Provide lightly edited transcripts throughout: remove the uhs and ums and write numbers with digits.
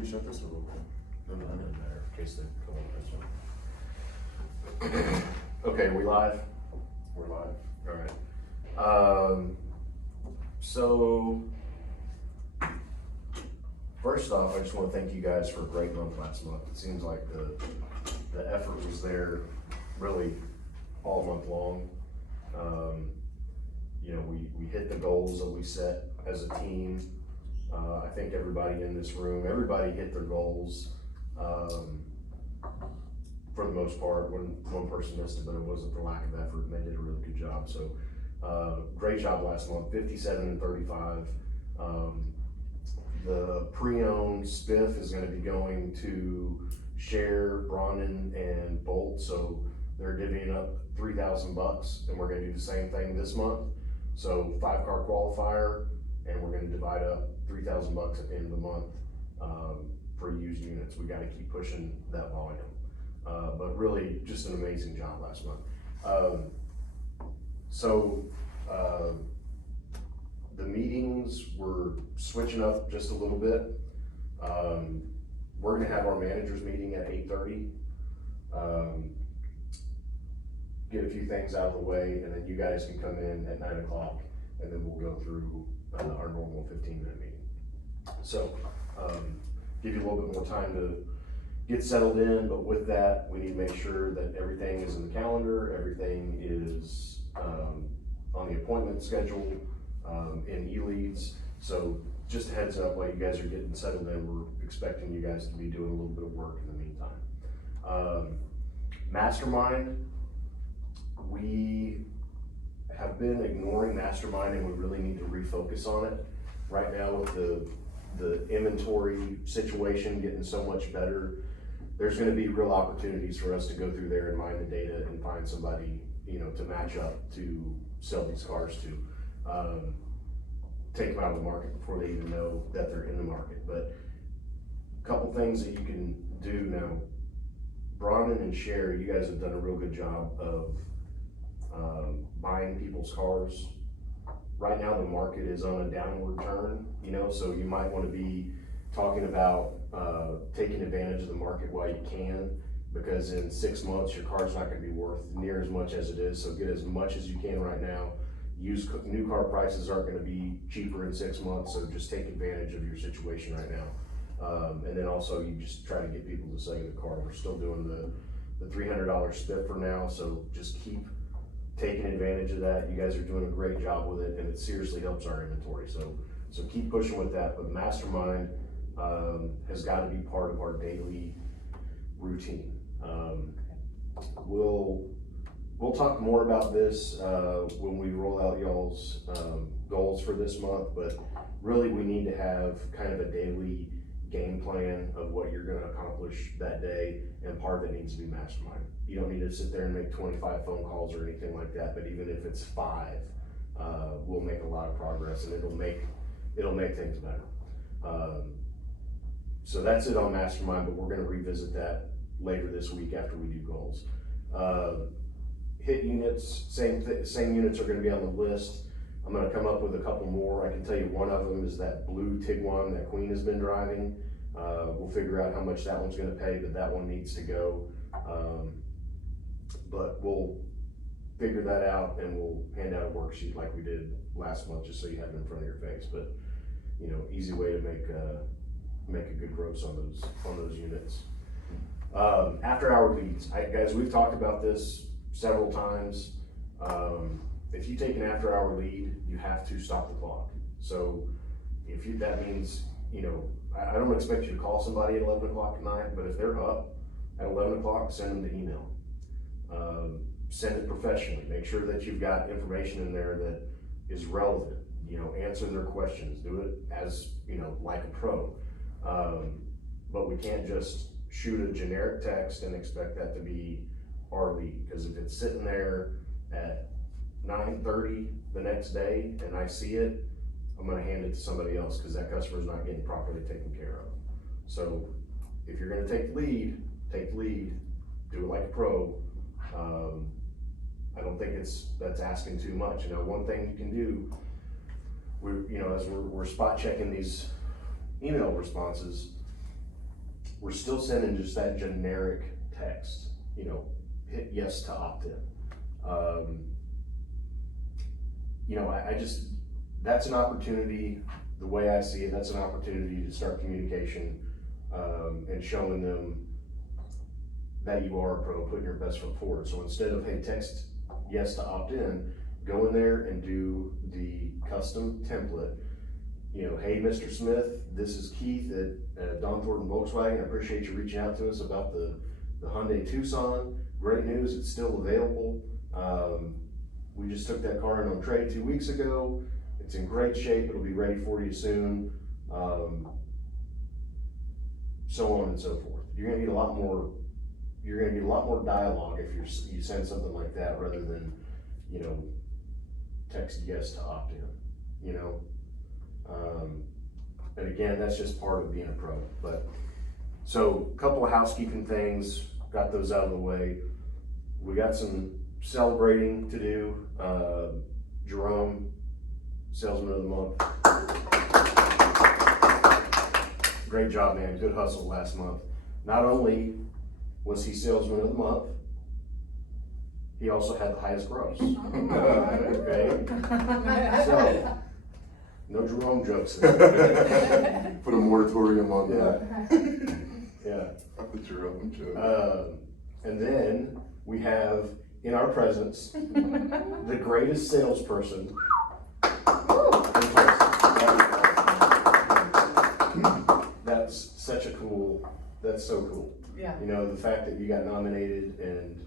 Should we shut this or we'll? No, that doesn't matter, in case they come on this one. Okay, we live? We're live. Alright. So, first off, I just wanna thank you guys for a great month last month. It seems like the effort was there really all month long. You know, we hit the goals that we set as a team. I think everybody in this room, everybody hit their goals, for the most part. One person missed it, but it wasn't for lack of effort, and they did a really good job. So, great job last month, 57 and 35. The pre-owned spiff is gonna be going to Share, Brandon, and Bolt, so they're divvying up $3,000, and we're gonna do the same thing this month. So 5-car qualifier, and we're gonna divide up $3,000 at the end of the month for used units. We gotta keep pushing that volume. But really, just an amazing job last month. The meetings were switching up just a little bit. We're gonna have our managers meeting at 8:30. Get a few things out of the way, and then you guys can come in at 9 o'clock, and then we'll go through our normal 15-minute meeting. So, give you a little bit more time to get settled in, but with that, we need to make sure that everything is in the calendar, everything is on the appointment schedule, in e-leads. So just a heads up while you guys are getting settled in, we're expecting you guys to be doing a little bit of work in the meantime. Mastermind, we have been ignoring Mastermind, and we really need to refocus on it. Right now with the inventory situation getting so much better, there's gonna be real opportunities for us to go through there and mine the data and find somebody, you know, to match up to sell these cars to. Take them out of the market before they even know that they're in the market. But a couple things that you can do now. Brandon and Sherry, you guys have done a real good job of buying people's cars. Right now the market is on a downward turn, you know, so you might want to be talking about taking advantage of the market while you can, because in 6 months your car's not going to be worth near as much as it is. So get as much as you can right now. New car prices aren't going to be cheaper in 6 months, so just take advantage of your situation right now. And then also you just try to get people to sell you the car. We're still doing the $300 split for now, so just keep taking advantage of that. You guys are doing a great job with it, and it seriously helps our inventory. So keep pushing with that. But Mastermind has got to be part of our daily routine. We'll talk more about this when we roll out y'all's goals for this month, but really we need to have kind of a daily game plan of what you're gonna accomplish that day, and part of it needs to be Mastermind. You don't need to sit there and make 25 phone calls or anything like that, but even if it's 5, we'll make a lot of progress, and it'll make things better. So that's it on Mastermind, but we're gonna revisit that later this week after we do goals. Hit units, same units are gonna be on the list. I'm gonna come up with a couple more. I can tell you one of them is that blue Tiguan that Queen has been driving. We'll figure out how much that one's gonna pay, but that one needs to go. But we'll figure that out, and we'll hand out a worksheet like we did last month, just so you have it in front of your face. But you know, easy way to make a good gross on those units. After hour leads, guys, we've talked about this several times. If you take an after hour lead, you have to stop the clock. So that means, you know, I don't expect you to call somebody at 11 o'clock at night, but if they're up at 11 o'clock, send them the email. Send it professionally. Make sure that you've got information in there that is relevant. You know, answer their questions. Do it as, you know, like a pro. But we can't just shoot a generic text and expect that to be our lead, because if it's sitting there at 9:30 the next day and I see it, I'm gonna hand it to somebody else, because that customer's not getting properly taken care of. So if you're gonna take the lead, do it like a pro. I don't think that's asking too much. You know, one thing you can do, as we're spot checking these email responses, we're still sending just that generic text, you know, hit yes to opt in. You know, I just, that's an opportunity, the way I see it, that's an opportunity to start communication, and showing them that you are a pro, putting your best foot forward. So instead of, hey, text yes to opt in, go in there and do the custom template. You know, hey, Mr. Smith, this is Keith at Don Thornton Volkswagen. I appreciate you reaching out to us about the Hyundai Tucson. Great news, it's still available. We just took that car in on trade 2 weeks ago. It's in great shape. It'll be ready for you soon. So on and so forth. You're gonna get a lot more dialogue if you send something like that rather than, you know, text yes to opt in, you know? And again, that's just part of being a pro. But so a couple of housekeeping things, got those out of the way. We got some celebrating to do. Jerome, Salesman of the Month. Great job, man. Good hustle last month. Not only was he Salesman of the Month, he also had the highest gross. Okay? So, no Jerome jokes there. Put a moratorium on that. Yeah. Not the Jerome joke. And then we have in our presence the greatest salesperson in Tulsa. That's so cool. Yeah. You know, the fact that you got nominated, and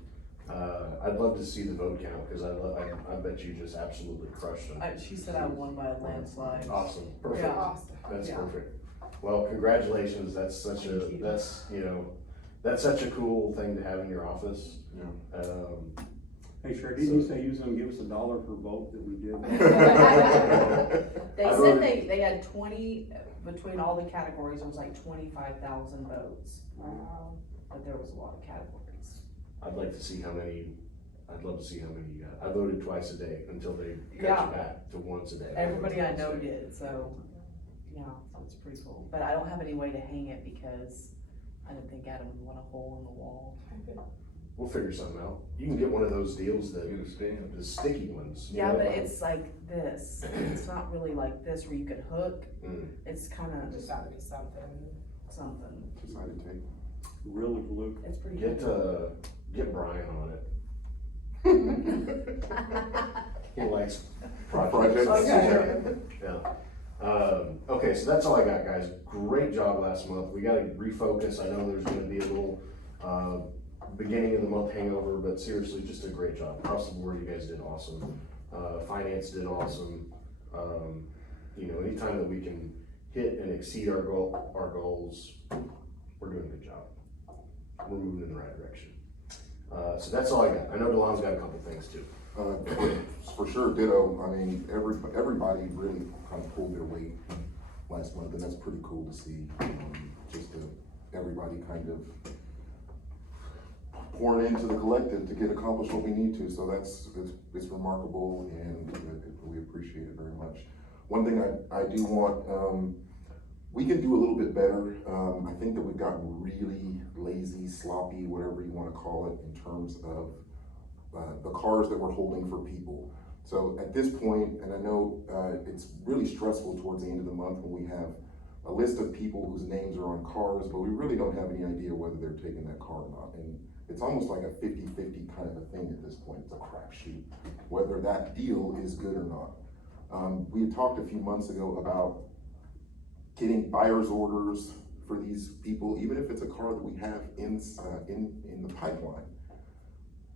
I'd love to see the vote count, because I bet you just absolutely crushed them. She said I won by a landslide. Awesome, perfect. Yeah. Awesome. That's Yeah. perfect. Well, congratulations. That's such a cool thing to have in your office. Yeah. Hey, Sherry, didn't you say you was gonna give us $1 per vote that we did? They said they had 20, between all the categories, it was like 25,000 votes. Wow. But there was a lot of categories. I'd love to see how many you got. I voted twice a day until they cut Yeah. you back to once a day. Everybody I know did, so, yeah, so it's pretty cool. But I don't have any way to hang it because I didn't think Adam would want a hole in the wall. We'll figure something out. You can get one of those deals that, the sticky ones. you Yeah, know, but like- it's like this. It's not really like this where you could hook. Mm. It's kinda There's gotta be something. something. Decided to take. Really, Luke? It's pretty Get, cool. get Brian on it. He likes projects. Projects. Yeah. Okay, so that's all I got, guys. Great job last month. We gotta refocus. I know there's gonna be a little, beginning of the month hangover, but seriously, just a great job. Across the board, you guys did awesome. Finance did awesome. You know, anytime that we can hit and exceed our goals, we're doing a good job. We're moving in the right direction. So that's all I got. I know DeLon's got a couple things too. For sure, ditto. I mean, everybody really kind of pulled their weight last month, and that's pretty cool to see. Everybody kind of pouring into the collective to get accomplished what we need to. So it's remarkable, and we appreciate it very much. One thing I do want, we can do a little bit better. I think that we've gotten really lazy, sloppy, whatever you want to call it, in terms of the cars that we're holding for people. So at this point, and I know it's really stressful towards the end of the month when we have a list of people whose names are on cars, but we really don't have any idea whether they're taking that car or not. And it's almost like a 50-50 kind of a thing at this point. It's a crapshoot, whether that deal is good or not. We had talked a few months ago about getting buyer's orders for these people, even if it's a car that we have in the pipeline.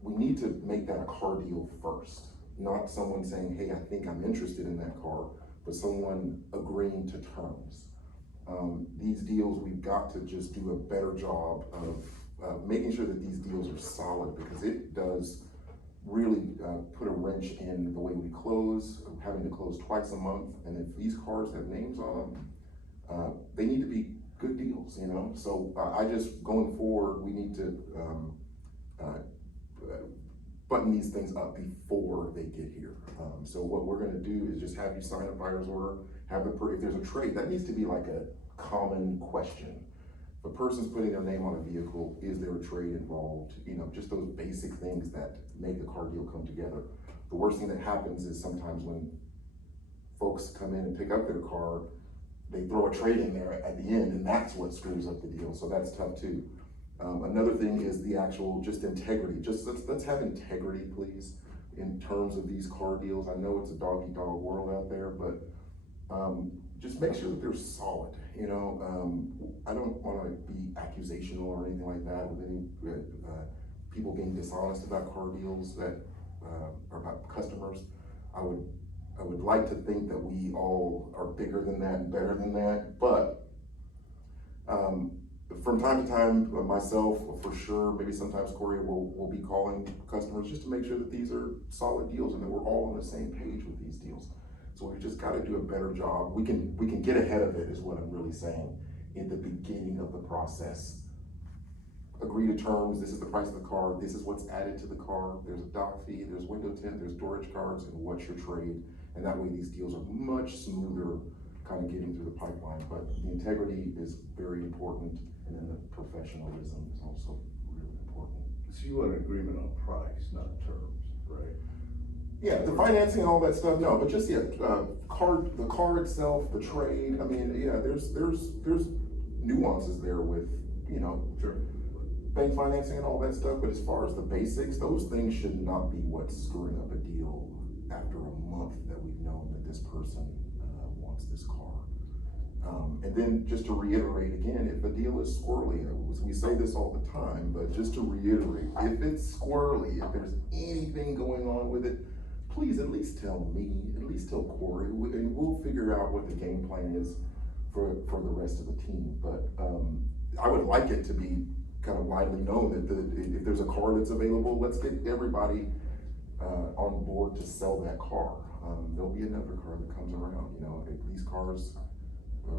We need to make that a car deal first, not someone saying, hey, I think I'm interested in that car, but someone agreeing to terms. These deals, we've got to just do a better job of making sure that these deals are solid, because it does really put a wrench in the way we close, having to close twice a month. And if these cars have names on them, they need to be good deals, you know? So I just, going forward, we need to button these things up before they get here. So what we're gonna do is just have you sign a buyer's order, have if there's a trade, that needs to be like a common question. the person's putting their name on a vehicle, is there a trade involved? You know, just those basic things that make the car deal come together. The worst thing that happens is sometimes when folks come in and pick up their car, they throw a trade in there at the end, and that's what screws up the deal, so that's tough too. Another thing is the actual, just integrity. Just let's have integrity, please, in terms of these car deals. I know it's a dog-eat-dog world out there, but just make sure that they're solid, you know. I don't wanna be accusational or anything like that with any people being dishonest about car deals that, or about customers. I would like to think that we all are bigger than that and better than that, but from time to time, myself for sure, maybe sometimes Corey will be calling customers just to make sure that these are solid deals and that we're all on the same page with these deals. So we've just got to do a better job. We can get ahead of it is what I'm really saying in the beginning of the process. Agree to terms, this is the price of the car, this is what's added to the car, there's a dock fee, there's window tint, there's storage cards, and what's your trade. And that way these deals are much smoother kind of getting through the pipeline. But the integrity is very important, and then the professionalism is also really important. So you want an agreement on price, not terms, right? Yeah, the financing and all that stuff, no, but just, the car itself, the trade, I mean, yeah, there's nuances there with, you know, Sure. bank financing and all that stuff, but as far as the basics, those things should not be what's screwing up a deal after a month that we've known that this person wants this car. And then just to reiterate again, if a deal is squirrely, we say this all the time, but just to reiterate, if it's squirrely, if there's anything going on with it, please at least tell me, at least tell Corey, and we'll figure out what the game plan is for the rest of the team. But I would like it to be kind of widely known that if there's a car that's available, let's get everybody on board to sell that car. There'll be another car that comes around, you know, these cars,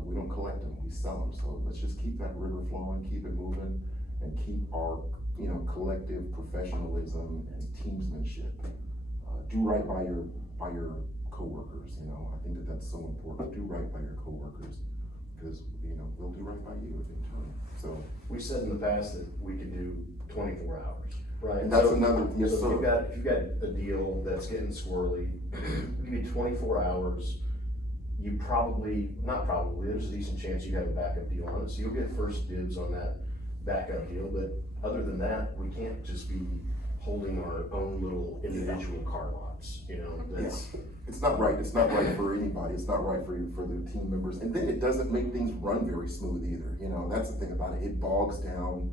we don't collect them, we sell them. So let's just keep that river flowing, keep it moving, and keep our, you know, collective professionalism and teamsmanship. Do right by your coworkers, you know. I think that that's so important. Do right by your coworkers, because, you know, they'll do right by you in turn. So We said in the past that we could do 24 hours, right? and that's So- another, yes, So sir. if you've got a deal that's getting squirrely, give you 24 hours, you there's a decent chance you have a backup deal on it, so you'll get first dibs on that backup deal, but other than that, we can't just be holding our own little individual car lots, you know, that's. It's not right. It's not right for anybody. It's not right for the team members. And then it doesn't make things run very smooth either. You know, that's the thing about it. It bogs down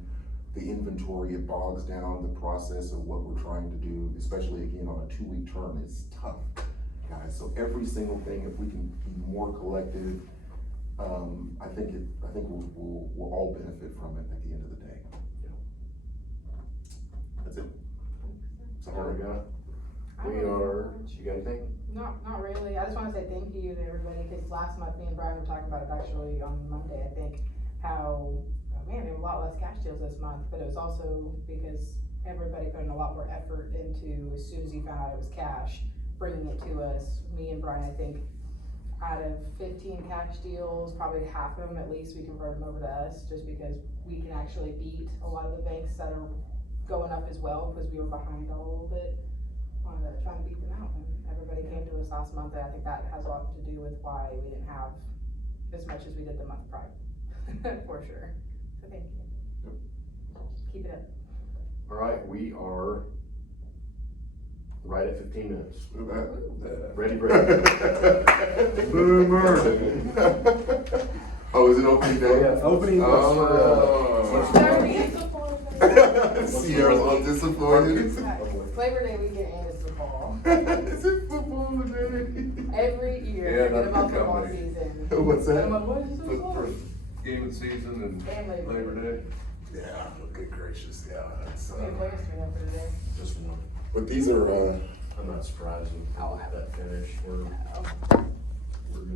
the inventory. It bogs down the process of what we're trying to do, especially again on a 2-week term. It's tough, guys. So every single thing, if we can be more collective, I think we'll all benefit from it at the end of the day. That's it. There we go. I We don't know are, much. you got anything? Not really. I just wanna say thank you to everybody, cause last month, me and Brian were talking about it actually on Monday, I think, how, oh man, there were a lot less cash deals this month, but it was also because everybody put in a lot more effort into, as soon as you found out it was cash, bringing it to us. Me and Brian, I think, out of 15 cash deals, probably half of them at least, we converted them over to us, just because we can actually beat a lot of the banks that are going up as well, because we were behind a little bit on trying to beat them out, and everybody came to us last month, and I think that has a lot to do with why we didn't have as much as we did the month prior, for sure, so thank you. Keep it up. All right, we are right at 15 minutes. Look at that. Ready, break. Boomer. Oh, is it opening day? Yeah. Opening. Sierra's all disappointed. Labor Day weekend and it's football. Is it football today? Every year, Yeah, forget not about the football company. season. What's that? I'm like, what is The football? first game of the season and And Labor Day. Labor Day. Yeah, good gracious, yeah. It's, How many players do we have for today? Just one. but these are, I'm not surprised with that finish. We're gonna